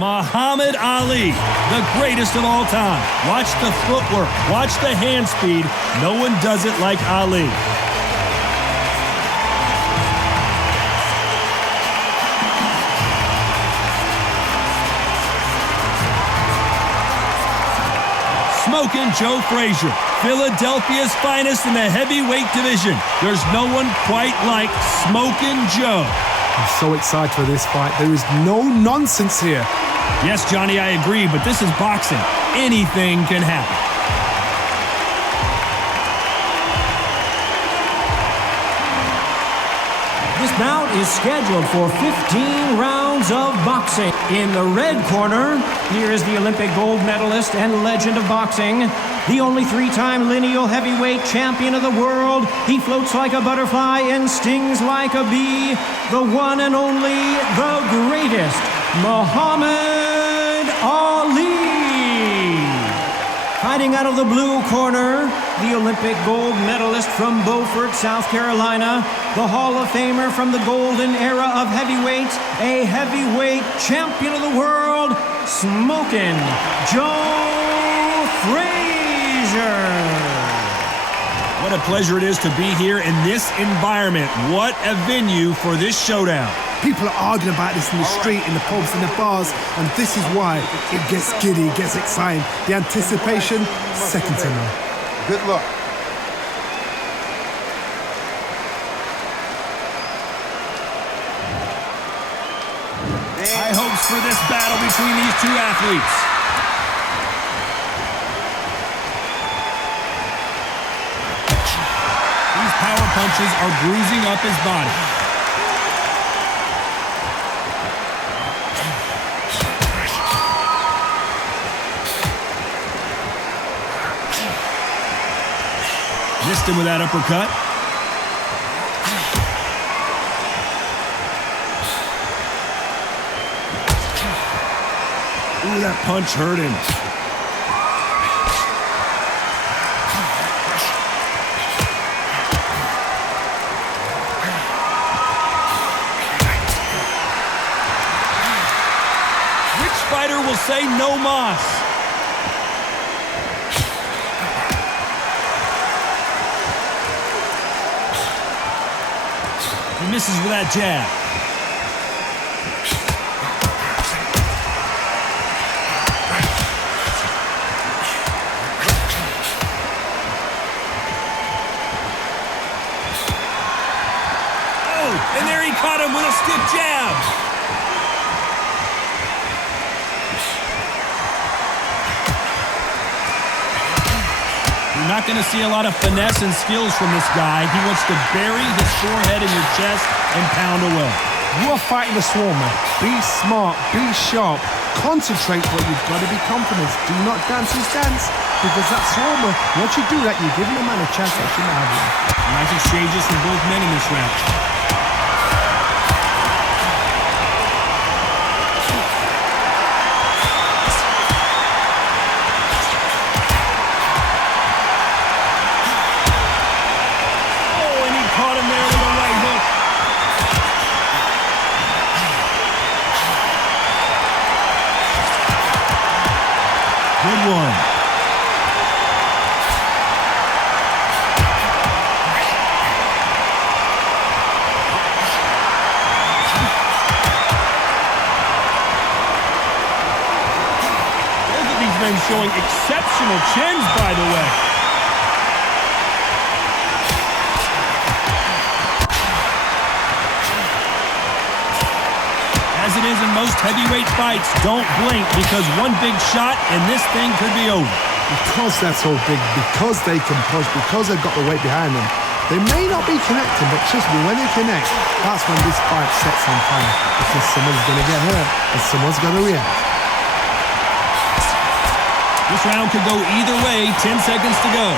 Muhammad Ali, the greatest of all time. Watch the footwork. Watch the hand speed. No one does it like Ali. Smokin' Joe Frazier, Philadelphia's finest in the heavyweight division. There's no one quite like Smokin' Joe. I'm so excited for this fight. There is no nonsense here. Yes, Johnny, I agree, but this is boxing. Anything can happen. This bout is scheduled for 15 rounds of boxing. In the red corner, here is the Olympic gold medalist and legend of boxing, the only three-time lineal heavyweight champion of the world. He floats like a butterfly and stings like a bee. The one and only, the greatest, Muhammad Ali. Fighting out of the blue corner, the Olympic gold medalist from Beaufort, South Carolina, the Hall of Famer from the golden era of heavyweights, a heavyweight champion of the world, Smokin' Joe Frazier. What a pleasure it is to be here in this environment. What a venue for this showdown. People are arguing about this in the street, in the pubs, in the bars, and this is why it gets giddy, it gets exciting. The anticipation, second to none. Good luck. High hopes for this battle between these two athletes. These power punches are bruising up his body. Missed him with that uppercut. Ooh, that punch hurt him. Which fighter will say no mas? He misses with that jab. Oh, and there he caught him with a stiff jab. You're not going to see a lot of finesse and skills from this guy. He wants to bury his forehead in your chest and pound away. You are fighting the swarmer. Be smart, be sharp. Concentrate, but you've got to be confident. Do not dance his dance, because that swarmer, once you do that, you're giving the man a chance that shouldn't have him. Nice exchanges from both men in this round. Good one. Both of these men showing exceptional chins, by the way. As it is in most heavyweight fights, don't blink, because one big shot and this thing could be over. Because they're so big, because they can push, because they've got the weight behind them, they may not be connecting, but trust me, when they connect, that's when this fight sets on fire. Because someone's going to get hurt and someone's going to react. This round could go either way. 10 seconds to go.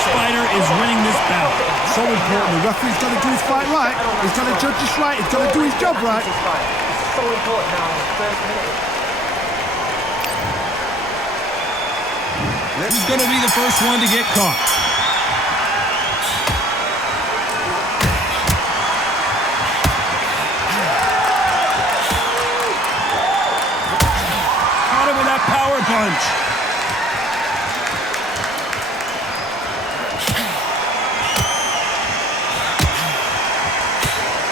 Fighter is winning this bout. So important. The referee's got to do his fight right. He's got to judge this right. He's got to do his job right. It's so important now in the first minute. Who's going to be the first one to get caught? Caught him with that power punch.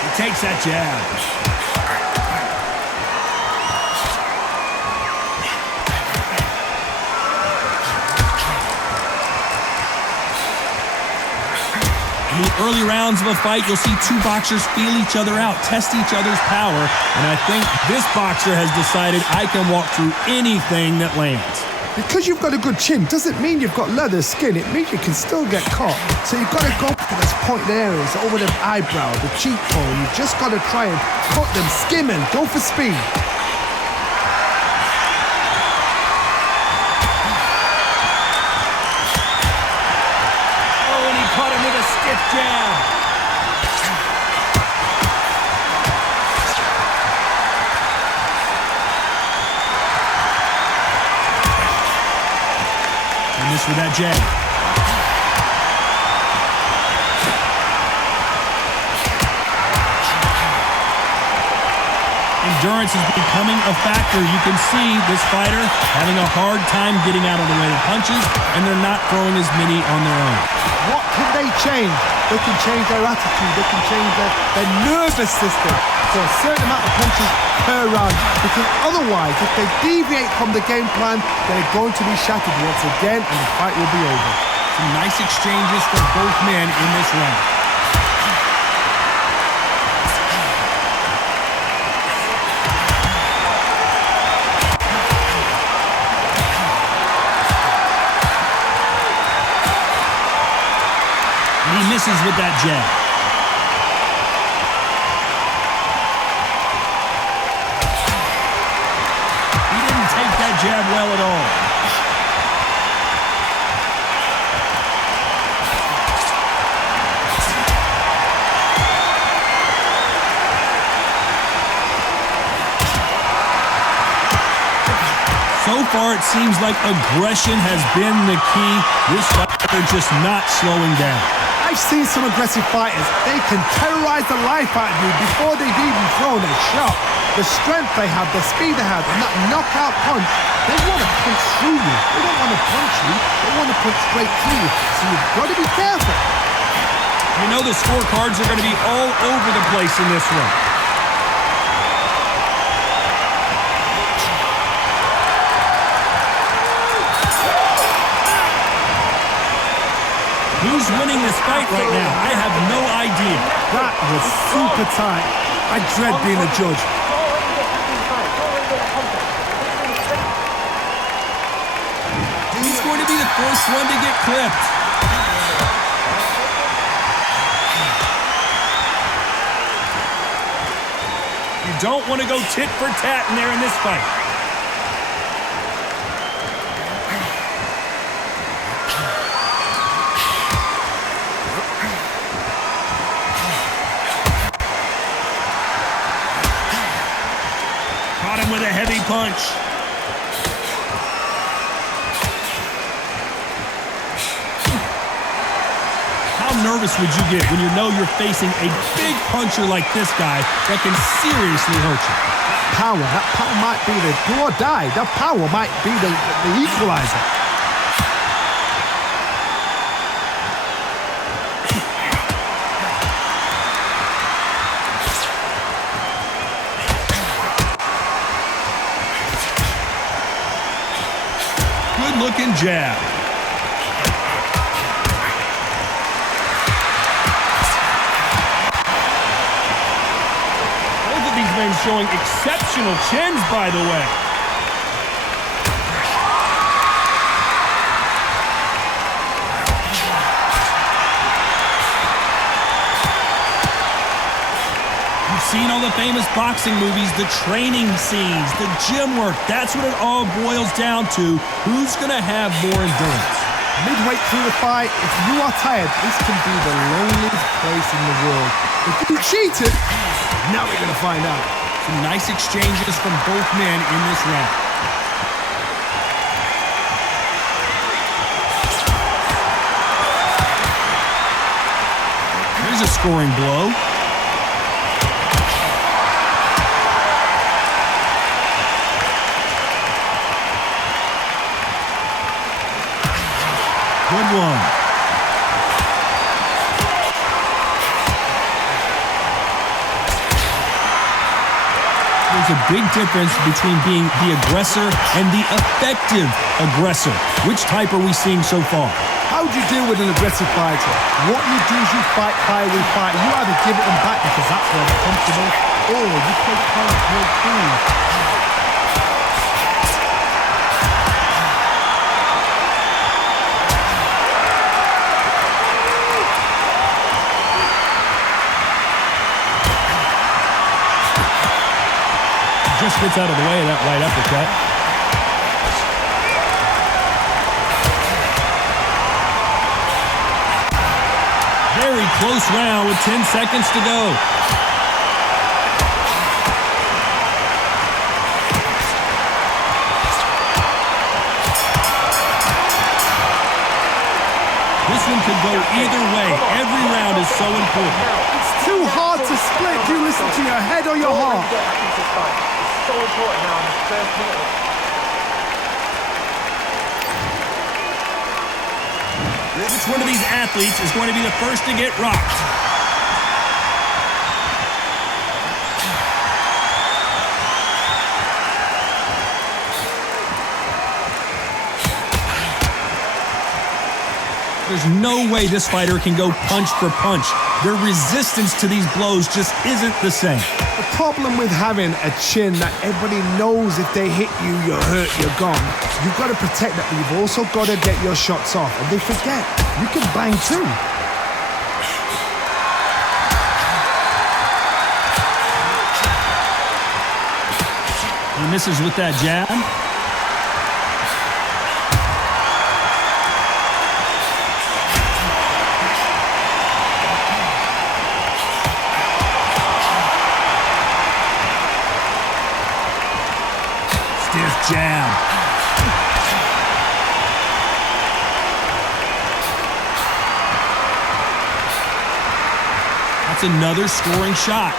He takes that jab. In the early rounds of a fight, you'll see two boxers feel each other out, test each other's power, and I think this boxer has decided I can walk through anything that lands. Because you've got a good chin doesn't mean you've got leather skin. It means you can still get caught. So you've got to go for those pointed areas, over the eyebrow, the cheekbone. You've just got to try and cut them, skim and go for speed. Caught him with a stiff jab. And missed with that jab. Endurance is becoming a factor. You can see this fighter having a hard time getting out of the way of punches, and they're not throwing as many on their own. What can they change? They can change their attitude. They can change their nervous system for a certain amount of punches per round. Because otherwise, if they deviate from the game plan, they're going to be shattered once again, and the fight will be over. Some nice exchanges from both men in this round. He misses with that jab. He didn't take that jab well at all. So far, it seems like aggression has been the key. This fighter just not slowing down. I've seen some aggressive fighters. They can terrorize the life out of you before they've even thrown a shot. The strength they have, the speed they have, and that knockout punch, they want to punch through you. They don't want to punch you. They want to punch straight through you. So you've got to be careful. You know the scorecards are going to be all over the place in this one. Who's winning this fight right now? I have no idea. That was super tight. I dread being a judge. Who's going to be the first one to get clipped? You don't want to go tit for tat in there in this fight. Caught him with a heavy punch. How nervous would you get when you know you're facing a big puncher like this guy that can seriously hurt you? That power might be the do or die. That power might be the equalizer. Good-looking jab. Both of these men showing exceptional chins, by the way. You've seen all the famous boxing movies, the training scenes, the gym work. That's what it all boils down to. Who's going to have more endurance? Midway through the fight, if you are tired, this can be the loneliest place in the world. If you cheated, now we're going to find out. Some nice exchanges from both men in this round. Here's a scoring blow. Good one. There's a big difference between being the aggressor and the effective aggressor. Which type are we seeing so far? How do you deal with an aggressive fighter? What you do is you fight fire with fire. You either give it them back because that's where they're comfortable, or you take power through. Just gets out of the way of that right uppercut. Very close round with 10 seconds to go. This one could go either way. Every round is so important. It's too hard to split. Do you listen to your head or your heart? So important now in the first minute. Which one of these athletes is going to be the first to get rocked? There's no way this fighter can go punch for punch. Their resistance to these blows just isn't the same. The problem with having a chin that everybody knows if they hit you, you're hurt, you're gone. You've got to protect that, but you've also got to get your shots off. And they forget, you can bang too. He misses with that jab. Stiff jab. That's another scoring shot.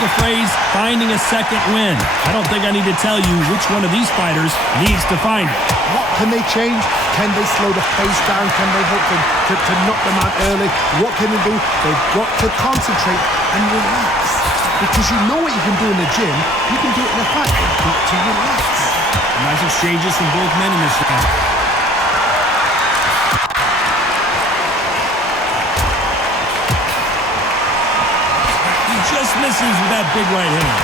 The phrase, finding a second win. I don't think I need to tell you which one of these fighters needs to find it. What can they change? Can they slow the pace down? Can they hope to knock them out early? What can they do? They've got to concentrate and relax. Because you know what you can do in the gym, you can do it in a fight. You've got to relax. Nice exchanges from both men in this round. Just misses with that big right hand.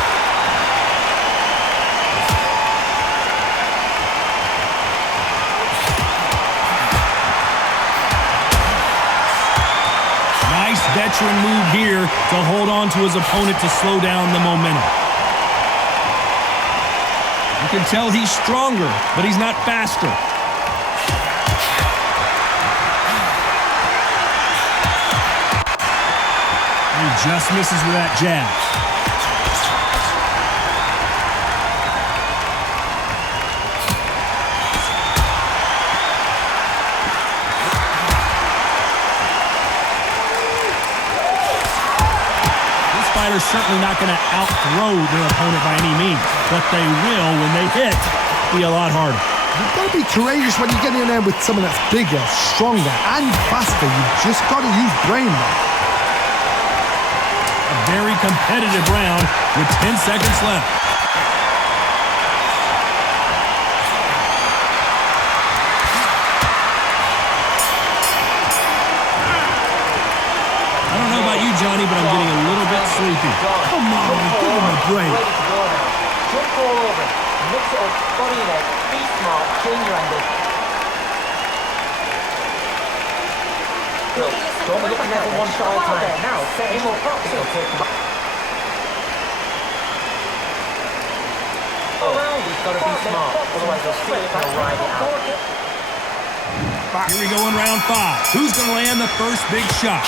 Nice veteran move here to hold on to his opponent to slow down the momentum. You can tell he's stronger, but he's not faster. He just misses with that jab. This fighter's certainly not going to outthrow their opponent by any means, but they will, when they hit, be a lot harder. You've got to be courageous when you get in there with someone that's bigger, stronger, and faster. You've just got to use brain. Very competitive round with 10 seconds left. I don't know about you, Johnny, but I'm getting a little bit sleepy. Come on, give him a break. Jump all over. Mix it up, body leg, be smart, change your angle. Don't be looking at it one shot at a time. Now, set him up. It'll take him. He's got to be smart, otherwise he'll slip and he'll ride it out. Here we go in round 5. Who's going to land the first big shot?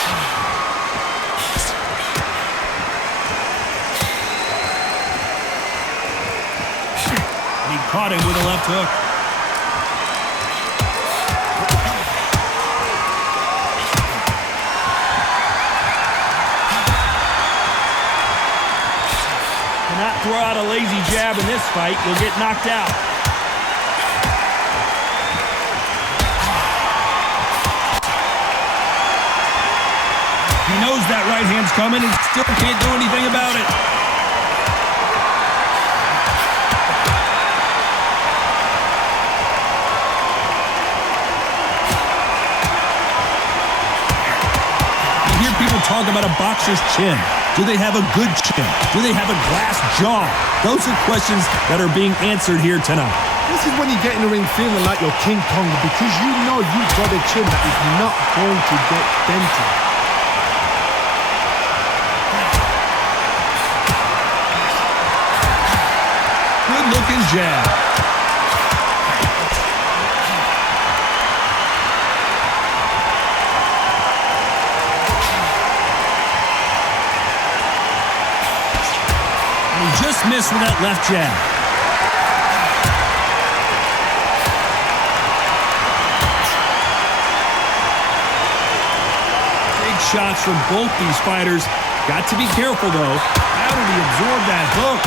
Caught him with a left hook. Cannot throw out a lazy jab in this fight. You'll get knocked out. He knows that right hand's coming and still can't do anything about it. You hear people talk about a boxer's chin. Do they have a good chin? Do they have a glass jaw? Those are questions that are being answered here tonight. This is when you get in the ring feeling like you're King Kong because you know you've got a chin that is not going to get dented. Good-looking jab. And he just missed with that left jab. Big shots from both these fighters. Got to be careful, though. How did he absorb that hook?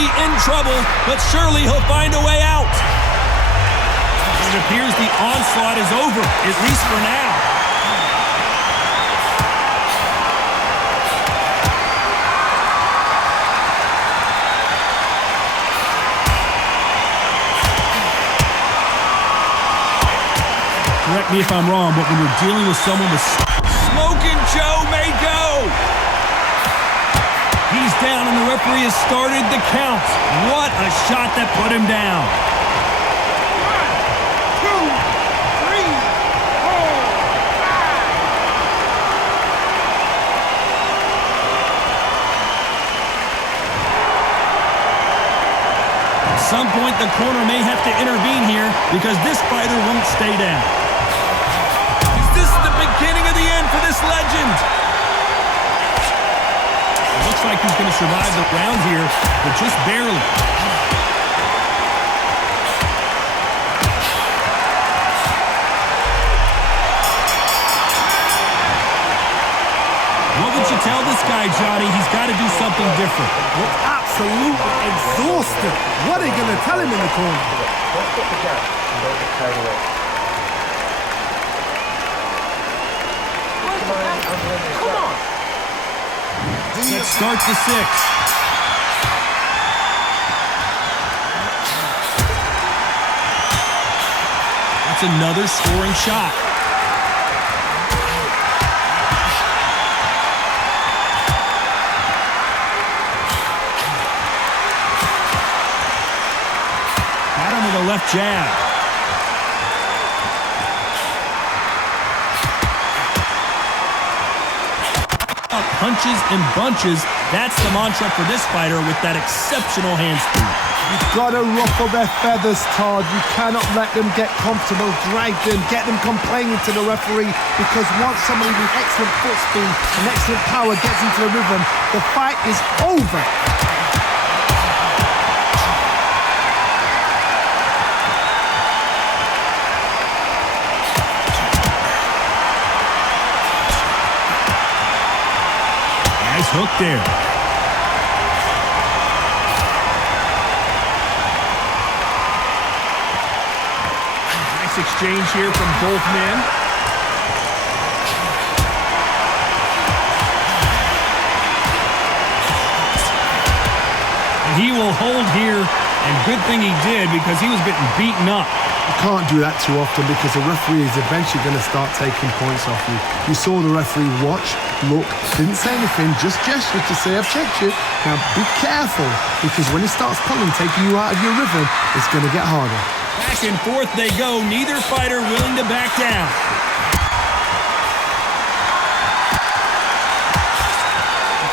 In trouble, but surely he'll find a way out. It appears the onslaught is over, at least for now. Correct me if I'm wrong, but when you're dealing with someone with Smoking Joe may go. He's down and the referee has started the count. What a shot that put him down. 1, 2, 3, 4. At some point, the corner may have to intervene here because this fighter won't stay down. Is this the beginning of the end for this legend? Looks like he's going to survive the round here, but just barely. What would you tell this guy, Johnny? He's got to do something different. We're absolutely exhausted. What are you going to tell him in the corner? Don't get the jab and don't get carried away. Come on! Let's start the 6. That's another scoring shot. Got him with a left jab. Punches and bunches. That's the mantra for this fighter with that exceptional hand speed. You've got to ruffle their feathers, Todd. You cannot let them get comfortable, drag them, get them complaining to the referee, because once somebody with excellent foot speed and excellent power gets into the rhythm, the fight is over. Nice hook there. Nice exchange here from both men. And he will hold here, and good thing he did because he was getting beaten up. You can't do that too often because the referee is eventually going to start taking points off you. You saw the referee watch, look, didn't say anything, just gestured to say, I've checked you. Now be careful, because when he starts pulling, taking you out of your rhythm, it's going to get harder. Back and forth they go, neither fighter willing to back down.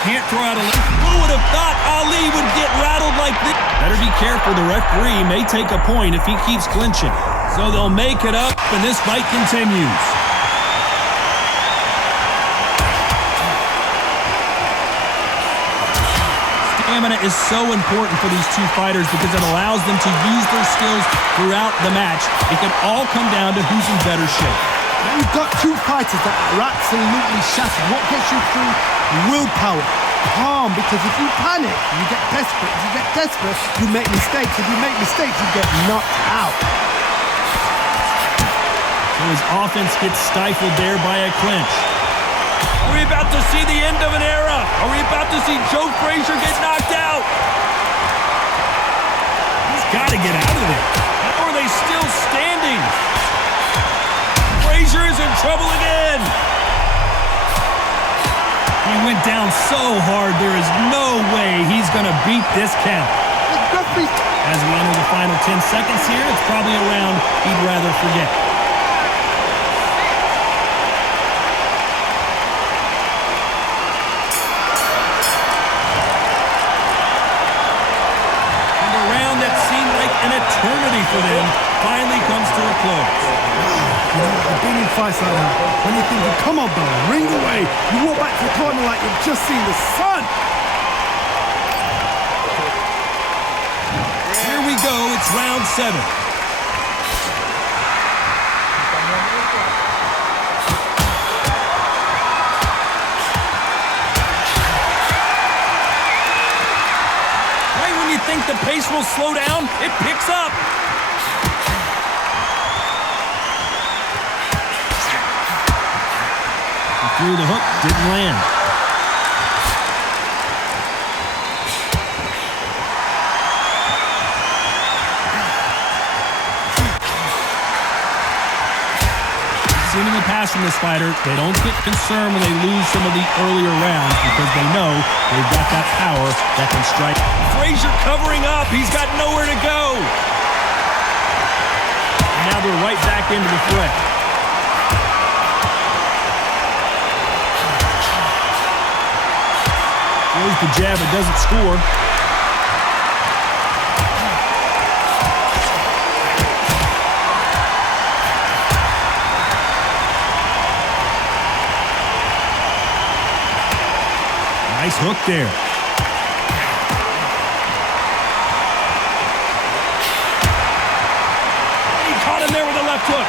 Can't throw out a left. Who would have thought Ali would get rattled like this? Better be careful, the referee may take a point if he keeps clinching. So they'll make it up, and this fight continues. Stamina is so important for these two fighters because it allows them to use their skills throughout the match. It can all come down to who's in better shape. You've got two fighters that are absolutely shattered. What gets you through? Willpower. Calm, because if you panic, you get desperate. If you get desperate, you make mistakes. If you make mistakes, you get knocked out. So his offense gets stifled there by a clinch. Are we about to see the end of an era? Are we about to see Joe Frazier get knocked out? He's got to get out of there. How are they still standing? Frazier is in trouble again. He went down so hard, there is no way he's going to beat this count. As we enter the final 10 seconds here, it's probably a round he'd rather forget. And a round that seemed like an eternity for them finally comes to a close. You know, I've been in fights like that. When you're thinking, come on, brother, ring away. You walk back to the corner like you've just seen the sun. Here we go. It's round 7. Right when you think the pace will slow down, it picks up. Through the hook, didn't land. Seen in the past from this fighter, they don't get concerned when they lose some of the earlier rounds because they know they've got that power that can strike. Frazier covering up. He's got nowhere to go. And now they're right back into the threat. Throws the jab, it doesn't score. Nice hook there. He caught him there with a left hook.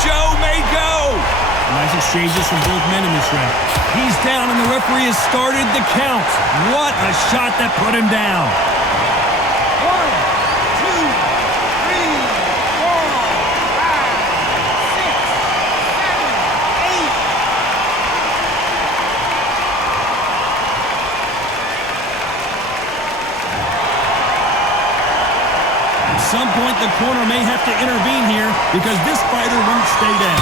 Joe may go. Nice exchanges from both men in this round. He's down and the referee has started the count. What a shot that put him down. 1, 2, 3, 4, 5, 6, 7, 8. At some point, the corner may have to intervene here because this fighter won't stay down.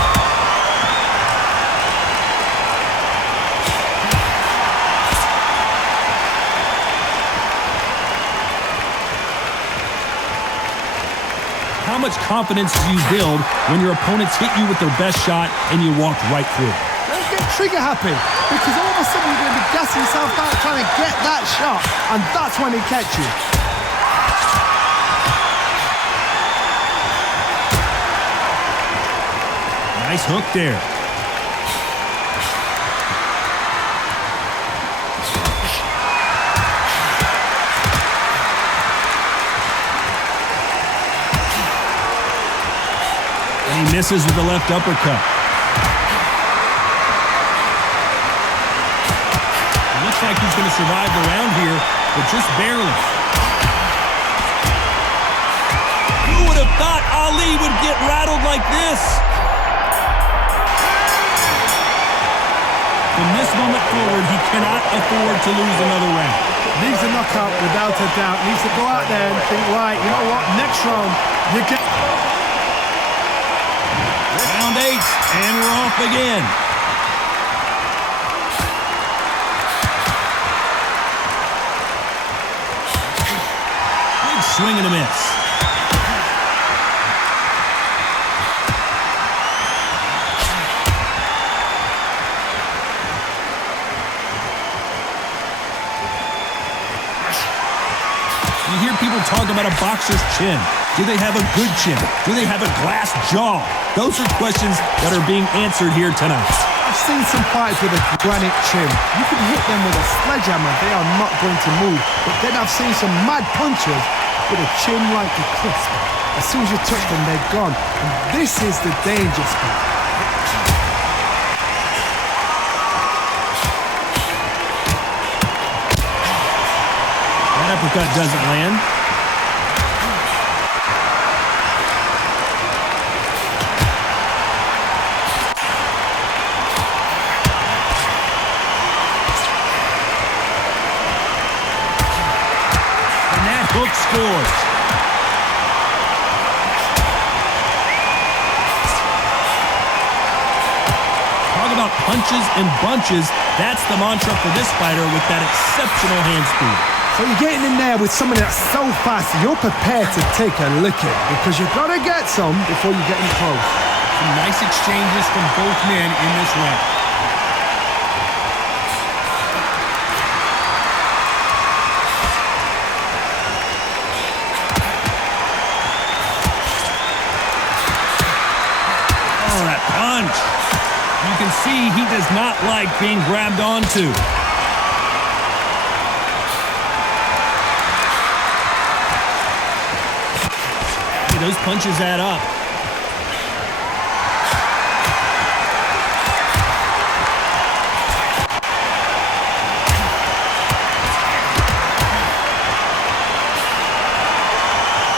How much confidence do you build when your opponents hit you with their best shot and you walk right through? Don't get trigger happy because all of a sudden you're going to be gassing yourself out trying to get that shot, and that's when he catch you. Nice hook there. And he misses with the left uppercut. It looks like he's going to survive the round here, but just barely. Who would have thought Ali would get rattled like this? From this moment forward, he cannot afford to lose another round. Needs a knockout without a doubt. Needs to go out there and think, right, you know what, next round, you get... Round 8, and we're off again. Big swing and a miss. You hear people talk about a boxer's chin. Do they have a good chin? Do they have a glass jaw? Those are questions that are being answered here tonight. I've seen some fighters with a granite chin. You can hit them with a sledgehammer, they are not going to move. But then I've seen some mad punchers with a chin like a crisp. As soon as you touch them, they're gone. And this is the danger spot. That uppercut doesn't land. And that hook scores. Talk about punches and bunches. That's the mantra for this fighter with that exceptional hand speed. So you're getting in there with someone that's so fast, you're prepared to take a licking because you've got to get some before you get in close. Some nice exchanges from both men in this round. Oh, that punch. You can see he does not like being grabbed onto. Those punches add up.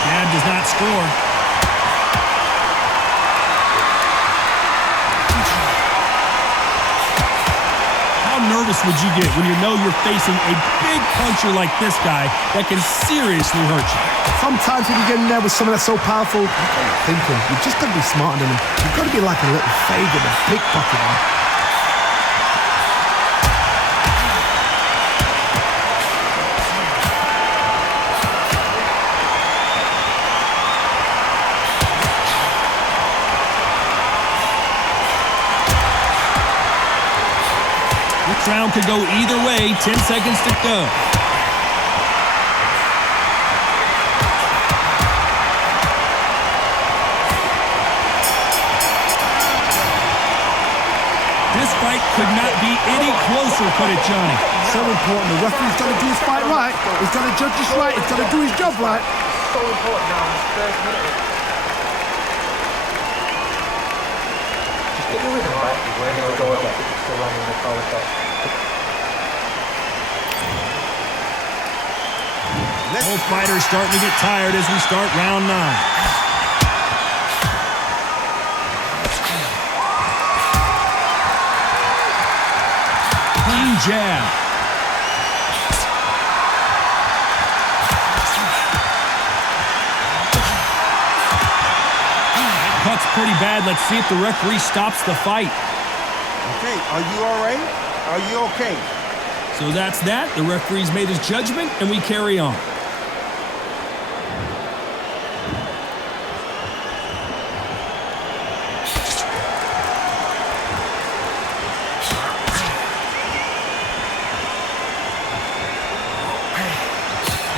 Jab does not score. How nervous would you get when you know you're facing a big puncher like this guy that can seriously hurt you? Sometimes when you get in there with someone that's so powerful, you've got to think him. You've just got to be smarter than him. You've got to be like a little Fagin and pickpocket him. This round could go either way. 10 seconds to go. This fight could not be any closer, could it, Johnny? So important. The referee's got to do his fight right. He's got to judge this right. He's got to do his job right. So important now in this first minute. Just get your rhythm right. We're going to go again. It's still running the power shot. Both fighters starting to get tired as we start round 9. Clean jab. That cut's pretty bad. Let's see if the referee stops the fight. Okay, are you all right? Are you okay? So that's that. The referee's made his judgment, and we carry on.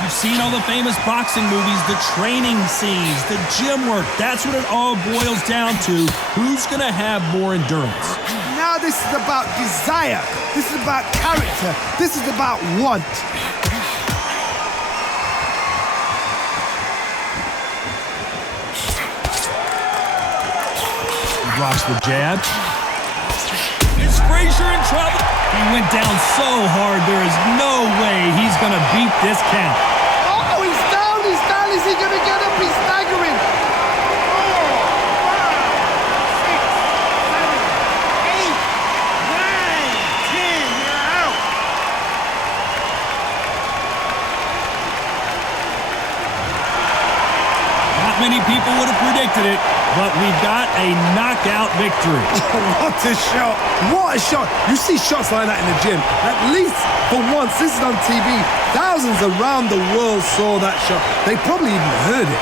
You've seen all the famous boxing movies, the training scenes, the gym work. That's what it all boils down to. Who's going to have more endurance? Now this is about desire. This is about character. This is about want. He blocks the jab. Is Frazier in trouble? He went down so hard, there is no way he's going to beat this count. Oh, he's down. He's down. Is he going to get up? He's staggering. 10, you're out. Not many people would have predicted it, but we've got a knockout victory. What a shot. What a shot. You see shots like that in the gym. At least for once, this is on TV. Thousands around the world saw that shot. They probably even heard it.